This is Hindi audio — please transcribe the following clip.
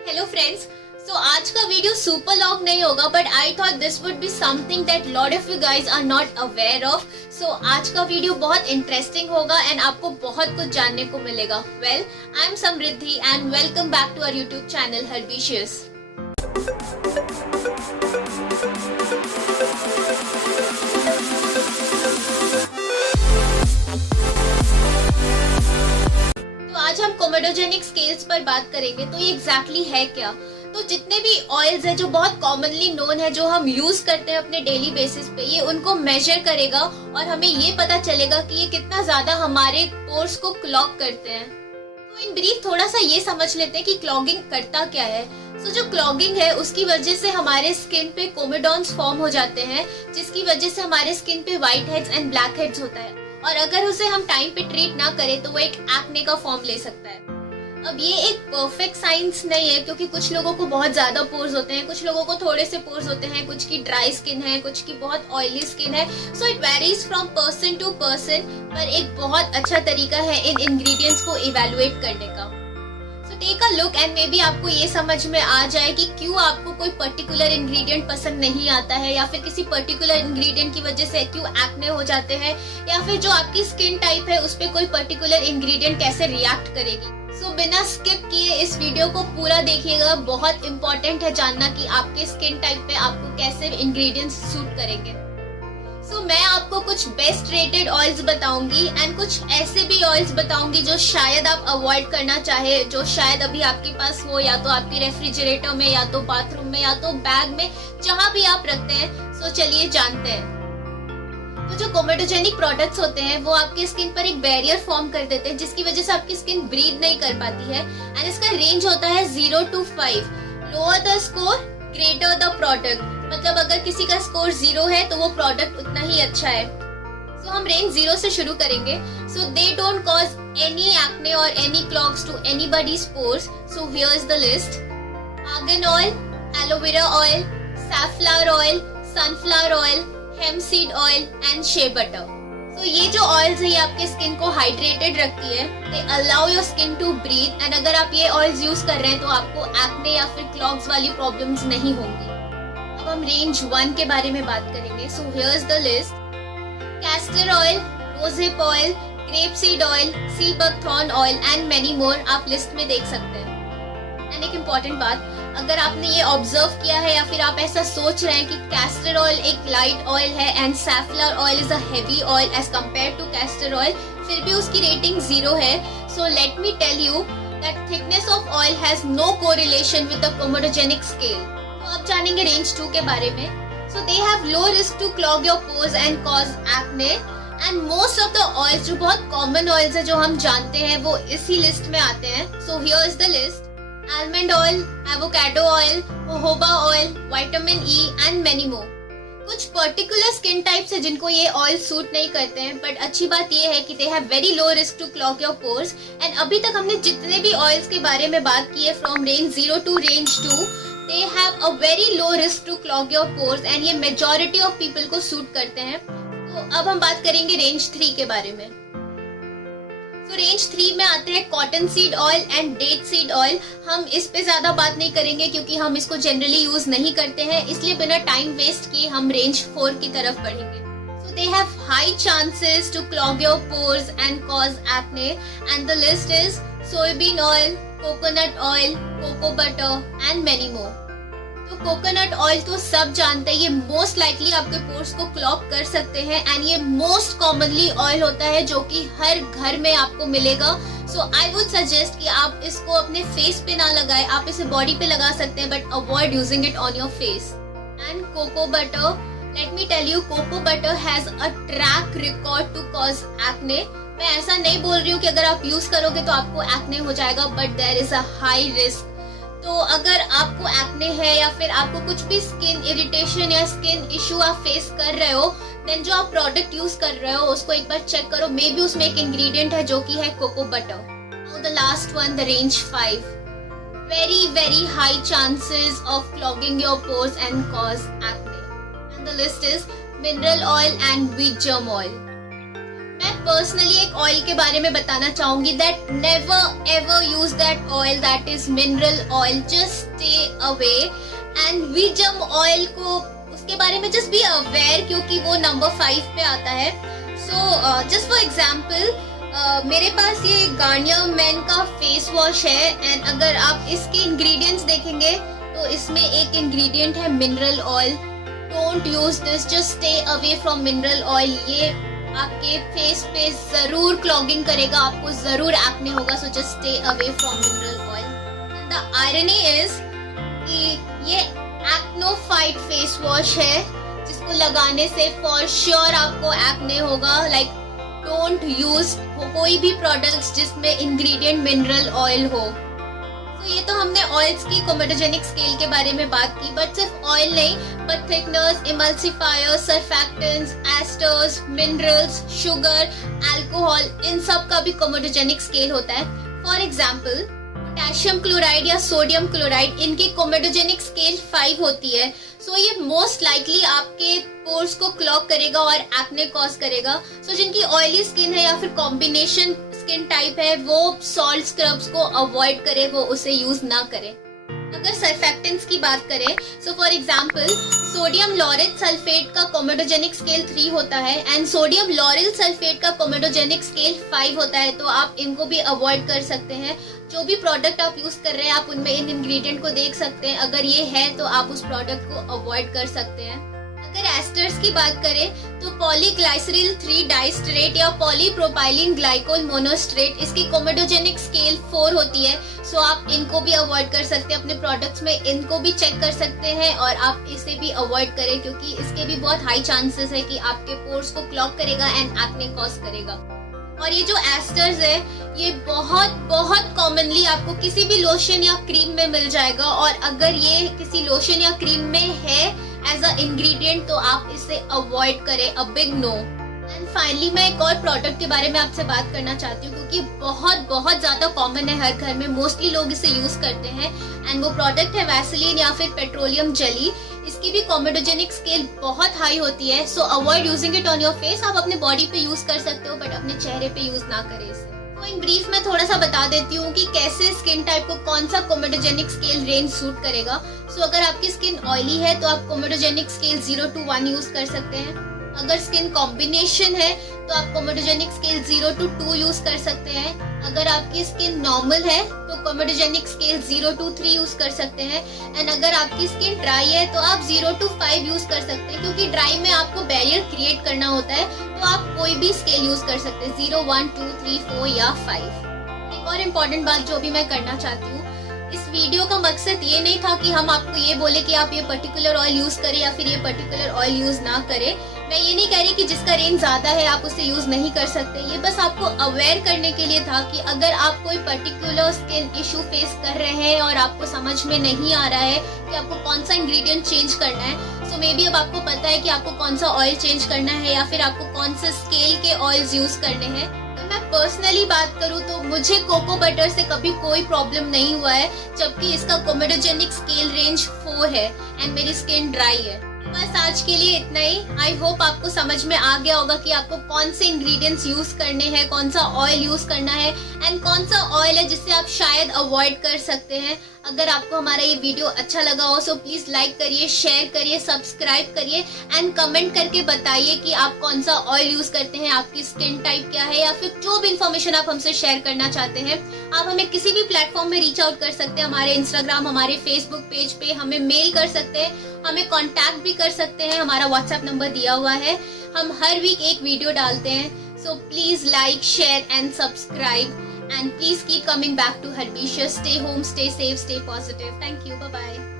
हेलो फ्रेंड्स, सो आज का वीडियो सुपर लॉन्ग नहीं होगा but I thought this would be something that lot of you guys are not aware of. So आज का वीडियो बहुत इंटरेस्टिंग होगा एंड आपको बहुत कुछ जानने को मिलेगा। Well, I am Samriddhi and welcome back to our YouTube channel Herbicious. आज हम कोमेडोजेनिक स्केल्स पर बात करेंगे। तो ये एग्जैक्टली है क्या? तो जितने भी ऑयल्स है जो बहुत कॉमनली नोन है, जो हम यूज करते हैं अपने डेली बेसिस पे, ये उनको मेजर करेगा और हमें ये पता चलेगा कि ये कितना ज्यादा हमारे पोर्स को क्लॉग करते हैं। तो इन ब्रीफ थोड़ा सा ये समझ लेते हैं कि क्लॉगिंग करता क्या है। तो जो क्लॉगिंग है उसकी वजह से हमारे स्किन पे कोमेडॉन्स फॉर्म हो जाते हैं, जिसकी वजह से हमारे स्किन पे white heads and black heads होता है और अगर उसे हम टाइम पे ट्रीट ना करें तो वो एक एक्ने का फॉर्म ले सकता है। अब ये एक परफेक्ट साइंस नहीं है, क्योंकि कुछ लोगों को बहुत ज्यादा पोर्स होते हैं, कुछ लोगों को थोड़े से पोर्स होते हैं, कुछ की ड्राई स्किन है, कुछ की बहुत ऑयली स्किन है। So it varies from person to person, पर एक बहुत अच्छा तरीका है इन इंग्रेडिएंट्स को इवेलुएट करने का। Take a look and maybe आपको ये समझ में आ जाए कि क्यों आपको कोई पर्टिकुलर इंग्रेडिएंट पसंद नहीं आता है, या फिर किसी पर्टिकुलर इंग्रेडिएंट की वजह से क्यों एक्ने हो जाते हैं, या फिर जो आपकी स्किन टाइप है उस पर कोई पर्टिकुलर इंग्रेडिएंट कैसे रिएक्ट करेगी। सो बिना स्किप किए इस वीडियो को पूरा देखिएगा। बहुत इंपॉर्टेंट है जानना कि आपके स्किन टाइप पे आपको कैसे इंग्रेडिएंट्स सूट करेंगे। सो मैं आपको कुछ बेस्ट रेटेड ऑयल्स बताऊंगी एंड कुछ ऐसे भी ऑयल्स बताऊंगी जो शायद आप अवॉइड करना चाहे, जो शायद अभी आपके पास हो, या तो आपके रेफ्रिजरेटर में, या तो बाथरूम में, या तो बैग में, जहां भी आप रखते हैं। सो चलिए जानते हैं। तो जो कोमेडोजेनिक प्रोडक्ट्स होते हैं वो आपकी स्किन पर एक बैरियर फॉर्म कर देते हैं, जिसकी वजह से आपकी स्किन ब्रीथ नहीं कर पाती है एंड इसका रेंज होता है 0 to 5। Lower the score greater the product, मतलब अगर किसी का स्कोर 0 है तो वो प्रोडक्ट उतना ही अच्छा है। सो हम रेंज 0 से शुरू करेंगे। So they don't cause any acne और any clogs to anybody's pores. So here is the list: argan oil, aloe vera oil, safflower oil, sunflower oil, hemp seed oil and shea butter. तो ये जो ऑयल्स है ये आपके स्किन को हाइड्रेटेड रखती है, they allow your skin to breathe and अगर आप ये ऑयल्स यूज कर रहे हैं तो आपको एक्ने या फिर क्लॉग्स वाली प्रॉब्लम्स नहीं होंगी। अब हम रेंज 1 के बारे में बात करेंगे। So here is the list: castor oil, rosehip oil, grape seed oil, sea buckthorn oil and many more. आप लिस्ट में देख सकते हैं। एंड एक इम्पॉर्टेंट बात, अगर आपने ये ऑब्जर्व किया है या फिर आप ऐसा सोच रहे हैं कि कैस्टर ऑयल एक लाइट ऑयल है and safflower oil is a heavy oil as compare to castor oil, फिर भी उसकी रेटिंग 0 है, so let me tell you that thickness of oil has no correlation with the comedogenic scale. तो अब जानेंगे रेंज 2 के बारे में। So they have low risk to clog your pores and cause acne and most of the oils, जो बहुत कॉमन ऑयल्स है जो हम जानते हैं, वो इसी लिस्ट में आते हैं। सो here is the list: almond oil, avocado oil, jojoba oil, vitamin E and many more। कुछ पर्टिकुलर स्किन टाइप्स है जिनको ये ऑयल सूट नहीं करते हैं, बट अच्छी बात ये है कि they have very low risk to clog your pores. And अभी तक हमने जितने भी ऑयल्स के बारे में बात की है from range 0 to range 2, they have a very low risk to clog your pores and ये मेजॉरिटी ऑफ पीपल को सूट करते हैं। तो अब हम बात करेंगे रेंज 3 के बारे में। तो रेंज 3 में आते हैं cotton seed oil and date seed oil. हम इस पे ज्यादा बात नहीं करेंगे क्योंकि हम इसको जनरली यूज नहीं करते हैं, इसलिए बिना टाइम वेस्ट किए हम रेंज 4 की तरफ बढ़ेंगे। So they have high chances to clog your pores and cause acne and the list is soybean oil, coconut oil, cocoa butter and many more. तो कोकोनट ऑयल तो सब जानते हैं, ये मोस्ट लाइकली आपके पोर्स को क्लॉग कर सकते हैं एंड ये मोस्ट कॉमनली ऑयल होता है जो कि हर घर में आपको मिलेगा। सो आई वुड सजेस्ट कि आप इसको अपने फेस पे ना लगाएं, आप इसे बॉडी पे लगा सकते हैं but avoid using it on your face. And cocoa butter, let me tell you, cocoa butter has a track record to cause acne. मैं ऐसा नहीं बोल रही हूँ कि अगर आप यूज करोगे तो आपको एक्ने हो जाएगा, but there is a high risk. तो अगर आपको एक्ने है या फिर आपको कुछ भी स्किन इरिटेशन या स्किन इश्यू आप फेस कर रहे हो, देन जो आप प्रोडक्ट यूज कर रहे हो उसको एक बार चेक करो, मे बी उसमें एक इंग्रेडिएंट है जो कि है cocoa butter. Now the last one, the range 5, very very high chances of clogging your pores and cause acne and the list is mineral oil and wheat germ oil. मैं पर्सनली एक ऑयल के बारे में बताना चाहूंगी that never ever use that oil that is mineral oil, just stay away. And विजम ऑयल को उसके बारे में जस्ट बी अवेयर क्योंकि वो नंबर 5 पे आता है। सो जस्ट फॉर एग्जाम्पल मेरे पास ये गार्नियर मेन का फेस वॉश है एंड अगर आप इसके इंग्रेडिएंट्स देखेंगे तो इसमें एक इंग्रेडिएंट है mineral oil. Don't use this, just stay away from mineral oil. ये आपके फेस पे जरूर क्लॉगिंग करेगा, आपको जरूर एक्ने होगा। So just stay away from mineral oil. The irony is कि ये एक्नो फाइट फेस वॉश है जिसको लगाने से फॉर श्योर आपको एक्ने होगा। लाइक डोंट यूज कोई भी प्रोडक्ट्स जिसमें इंग्रेडिएंट मिनरल ऑयल हो। तो ये तो हमने ऑयल्स की कोमेडोजेनिक स्केल के बारे में बात की, बट सिर्फ ऑयल नहीं, but thickeners, emulsifiers, surfactants, esters, minerals, sugar, alcohol, इन सब का भी कोमेडोजेनिक स्केल होता है। फॉर एग्जाम्पल पोटेशियम क्लोराइड या सोडियम क्लोराइड, इनकी कोमेडोजेनिक स्केल 5 होती है। सो ये मोस्ट लाइकली आपके पोर्स को क्लॉग करेगा और एक्ने कॉज करेगा। सो जिनकी ऑयली स्किन है या फिर कॉम्बिनेशन स्किन टाइप है वो सॉल्ट स्क्रब्स को अवॉइड करे, वो उसे यूज ना करे। अगर सर्फैक्टेंट्स की बात करें, so for example sodium laureate sulphate का कोमेडोजेनिक स्केल 3 होता है एंड सोडियम लॉरेल सल्फेट का कोमेडोजेनिक स्केल 5 होता है। तो आप इनको भी अवॉइड कर सकते हैं। जो भी प्रोडक्ट आप यूज कर रहे हैं आप उनमें इन इंग्रेडिएंट को देख सकते हैं, अगर ये है तो आप उस प्रोडक्ट को अवॉइड कर सकते हैं। अगर एस्टर्स की बात करें तो पॉलीग्लाइसरील 3 डाइस्टरेट या पॉलीप्रोपाइलिन ग्लाइकोल मोनोस्ट्रेट, इसकी कोमेडोजेनिक स्केल 4 होती है। सो आप इनको भी अवॉइड कर सकते हैं अपने प्रोडक्ट्स में, इनको भी चेक कर सकते हैं और आप इसे भी अवॉइड करें क्योंकि इसके भी बहुत हाई चांसेस है कि आपके पोर्स को क्लॉग करेगा एंड एक्ने कॉज करेगा। और ये जो एस्टर्स है ये बहुत बहुत कॉमनली आपको किसी भी लोशन या क्रीम में मिल जाएगा और अगर ये किसी लोशन या क्रीम में है एज अ इंग्रेडिएंट तो आप इसे अवॉइड करें, a big no. And finally मैं एक और प्रोडक्ट के बारे में आपसे बात करना चाहती हूँ क्योंकि बहुत ज्यादा कॉमन है, हर घर में मोस्टली लोग इसे यूज करते हैं एंड वो प्रोडक्ट है वैसलीन या फिर पेट्रोलियम जेली। इसकी भी कोमेडोजेनिक स्केल बहुत हाई होती है। सो avoid using it on your face. आप अपने बॉडी पे यूज कर सकते हो बट अपने चेहरे पे यूज ना करें इसे। तो इन ब्रीफ में थोड़ा सा बता देती हूँ कि कैसे स्किन टाइप को कौन सा कोमेडोजेनिक स्केल रेंज सूट करेगा। सो अगर आपकी स्किन ऑयली है तो आप कोमेडोजेनिक स्केल 0 to 1 यूज कर सकते हैं। अगर स्किन कॉम्बिनेशन है तो आप कोमेडोजेनिक स्केल 0 to 2 यूज कर सकते हैं। अगर आपकी स्किन नॉर्मल है तो कोमेडोजेनिक स्केल 0 to 3 यूज कर सकते हैं। एंड अगर आपकी स्किन ड्राई है तो आप 0 to 5 यूज कर सकते हैं क्योंकि ड्राई में आपको बैरियर क्रिएट करना होता है। तो आप कोई भी स्केल यूज कर सकते हैं, 0, 1, 2, 3, 4 या 5। एक और इम्पोर्टेंट बात जो भी मैं करना चाहती हूँ, इस वीडियो का मकसद ये नहीं था कि हम आपको ये बोले कि आप ये पर्टिकुलर ऑयल यूज करें या फिर ये पर्टिकुलर ऑयल यूज ना करें। मैं ये नहीं कह रही कि जिसका रेंज ज्यादा है आप उसे यूज नहीं कर सकते। ये बस आपको अवेयर करने के लिए था कि अगर आप कोई पर्टिकुलर स्किन इशू फेस कर रहे हैं और आपको समझ में नहीं आ रहा है कि आपको कौन सा इंग्रेडिएंट चेंज करना है, सो मे बी अब आपको पता है कि आपको कौन सा ऑयल चेंज करना है या फिर आपको कौन से स्केल के ऑयल्स यूज करने हैं। मैं पर्सनली बात करूँ तो मुझे कोको बटर से कभी कोई प्रॉब्लम नहीं हुआ है जबकि इसका कोमेडोजेनिक स्केल रेंज 4 है एंड मेरी स्किन ड्राई है। बस आज के लिए इतना ही। आई होप आपको समझ में आ गया होगा कि आपको कौन से इंग्रेडिएंट्स यूज करने हैं, कौन सा ऑयल यूज करना है एंड कौन सा ऑयल है जिससे आप शायद अवॉइड कर सकते हैं। अगर आपको हमारा ये वीडियो अच्छा लगा हो सो प्लीज लाइक करिए, शेयर करिए, सब्सक्राइब करिए एंड कमेंट करके बताइए कि आप कौन सा ऑयल यूज करते हैं, आपकी स्किन टाइप क्या है या फिर जो भी इन्फॉर्मेशन आप हमसे शेयर करना चाहते हैं। आप हमें किसी भी प्लेटफॉर्म में रीच आउट कर सकते हैं, हमारे इंस्टाग्राम, हमारे फेसबुक पेज पे हमें मेल कर सकते हैं, हमें कॉन्टैक्ट भी कर सकते हैं। हमारा व्हाट्सएप नंबर दिया हुआ है। हम हर वीक एक वीडियो डालते हैं। So please like, share and subscribe and please keep coming back to Herbicious. Stay home, stay safe, stay positive. Thank you. Bye-bye.